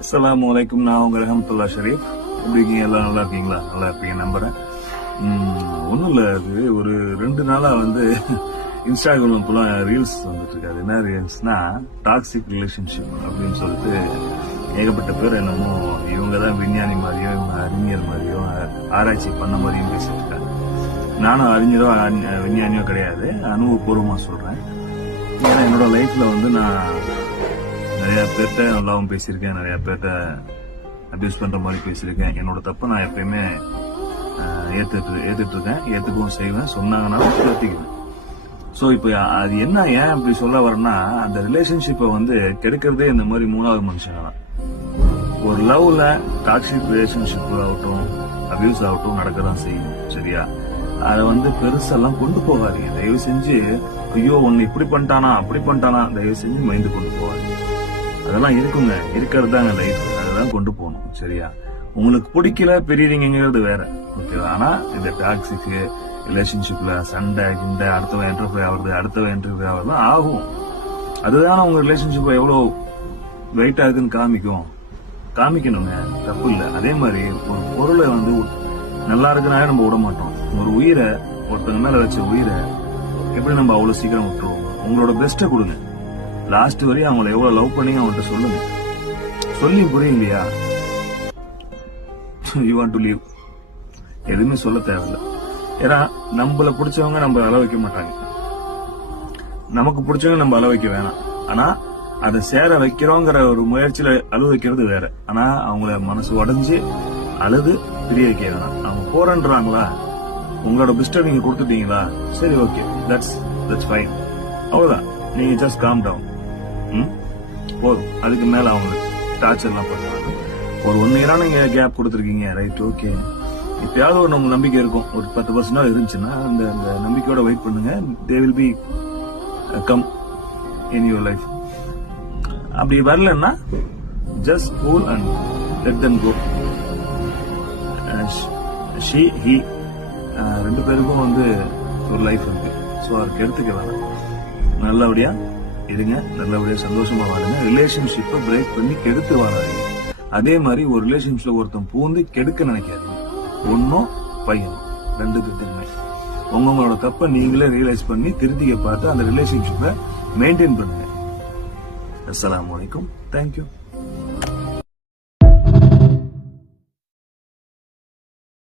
அஸ்ஸலாமு அலைக்கும். நான் உங்க ரஹமத்துல்லா ஷரீப். எப்படி இருக்கீங்க? எல்லாம் நல்லா இருக்கீங்களா? நல்லா இருப்பீங்க நம்புறேன். ஒன்றும் இல்லை, அது ஒரு 2 நாளா இன்ஸ்டாகிராம் இப்பெல்லாம் ரீல்ஸ் வந்துட்டு இருக்காது. என்ன ரீல்ஸ்னா டாக்ஸிக் ரிலேஷன்ஷிப் அப்படின்னு சொல்லிட்டு ஏகப்பட்ட பேர் என்னமோ இவங்க தான் விஞ்ஞானி மாதிரியோ இவங்க அறிஞர் மாதிரியோ ஆராய்ச்சி பண்ண மாதிரியும் பேசிட்டு இருக்காங்க. நானும் அறிஞரோ விஞ்ஞானியோ கிடையாது, அனுபவபூர்வமா சொல்றேன். ஏன்னா என்னோட லைஃப்ல நான் நிறைய பேர்ட்ட நல்லாவும் பேசியிருக்கேன், நிறைய பேர்ட்ட அபியூஸ் பண்ற மாதிரி பேசியிருக்கேன். என்னோட தப்ப நான் எப்பயுமே ஏத்துட்டு இருக்கேன், ஏத்துக்கவும் செய்வேன். சொன்னாங்கன்னாலும் ஏத்துக்குவேன். சோ இப்ப அது என்ன, ஏன் அப்படி சொல்ல வரேன்னா, அந்த ரிலேஷன்ஷிப்பை கெடுக்கிறதே இந்த மாதிரி 3வது மனுஷங்க தான். ஒரு லவ்ல டாக்ஸிக் ரிலேஷன்ஷிப் ஆகட்டும், அபியூஸ் ஆகட்டும் நடக்கதான் செய்யும். சரியா? அதை பெருசெல்லாம் கொண்டு போகாதீங்க தயவு செஞ்சு. ஐயோ ஒன்னு இப்படி பண்ணிட்டானா அப்படி பண்ணிட்டானா, தயவு செஞ்சு மைண்டு கொண்டு போகாதீங்க. அதெல்லாம் இருக்குங்க, இருக்கிறது தாங்க லைஃப், அதெல்லாம் கொண்டு போகணும். சரியா? உங்களுக்கு பிடிக்கல பெரியவங்கிறது வேற, ஓகேவா? ஆனா இந்த டாக்ஸிக் ரிலேஷன்ஷிப்ல சண்டை இந்த அடுத்தவன் என்டர்ஃபை ஆகுறது, அடுத்தவன் என்டர்ஃபை ஆகுறதுலாம் ஆகும். அதுதானே உங்க ரிலேஷன்ஷிப் எவ்வளவு வெயிட் ஆகுதுன்னு காமிக்கணுங்க, தப்பு இல்லை. அதே மாதிரி ஒரு பொருளை நல்லா இருக்குனாலே நம்ம விட மாட்டோம். ஒரு உயிரை, ஒருத்தங்க மேல வச்ச உயிரை எப்படி நம்ம அவ்வளவு சீக்கிரம் விட்டுருவோம்? உங்களோட பெஸ்ட்டை கொடுங்க. லாஸ்ட் வரையும் அவங்கள எவ்வளவு லவ் பண்ணி அவங்கள்ட்ட சொல்லுங்க. சொல்லி புரியலையா? யூ வாண்ட் டு லீவ், எதுவுமே சொல்ல தேவையில்லை. ஏன்னா நம்மள பிடிச்சவங்க நம்ம அள வைக்க மாட்டாங்க, நமக்கு பிடிச்சவங்க நம்ம அள வைக்க வேணாம். ஆனா அதை சேர வைக்கிறோங்கிற ஒரு முயற்சியில அழுவ வைக்கிறது வேற. ஆனா அவங்கள மனசு உடஞ்சு அழுது பிரிய வைக்க வேணாம். அவங்க போறன்றாங்களா, உங்களோட பெஸ்ட்டை நீங்க கொடுத்துட்டீங்களா, சரி ஓகே, தட்ஸ் ஃபைன், அவ்வளவுதான். நீங்க ஜஸ்ட் காம் டவுன், போதும். அதுக்கு மேல அவங்களுக்கு டார்ச்சர் எல்லாம் பண்ணுவாங்க. ஒரு 1 இயரா நீங்க கேப் கொடுத்துருக்கீங்க, ரைட், ஓகே. இப்பயாவது ஒரு நம்ம நம்பிக்கை இருக்கும், ஒரு 10% இருந்துச்சுன்னா அந்த நம்பிக்கையோட வெயிட் பண்ணுங்க. They will be come in your life. அப்படி வரலன்னா just cool and let them go. She he 2 பேருக்கும் ஒரு லைஃப் இருக்கு. ஸோ அதுக்கு எடுத்துக்க வேணாம். நல்லபடியா இருங்க, நல்லபடியா சந்தோஷமா வாழுங்க. ரிலேஷன்ஷிப்பை பிரேக் பண்ணி கெடுத்து வாழாதீங்க. அதே மாதிரி ஒரு ரிலேஷன்ஷிப்ல ஒருத்தன் பூந்து கெடுக்க நினைக்காதீங்க. ஒன்னும் பையனும் 2 பேருமே உங்களோட தப்ப நீங்களே ரியலைஸ் பண்ணி திருத்திக்க பார்த்து அந்த ரிலேஷன்ஷிப்பை மெயின்டைன் பண்ணுங்க. அஸ்ஸலாமு அலைக்கும். தேங்க்யூ.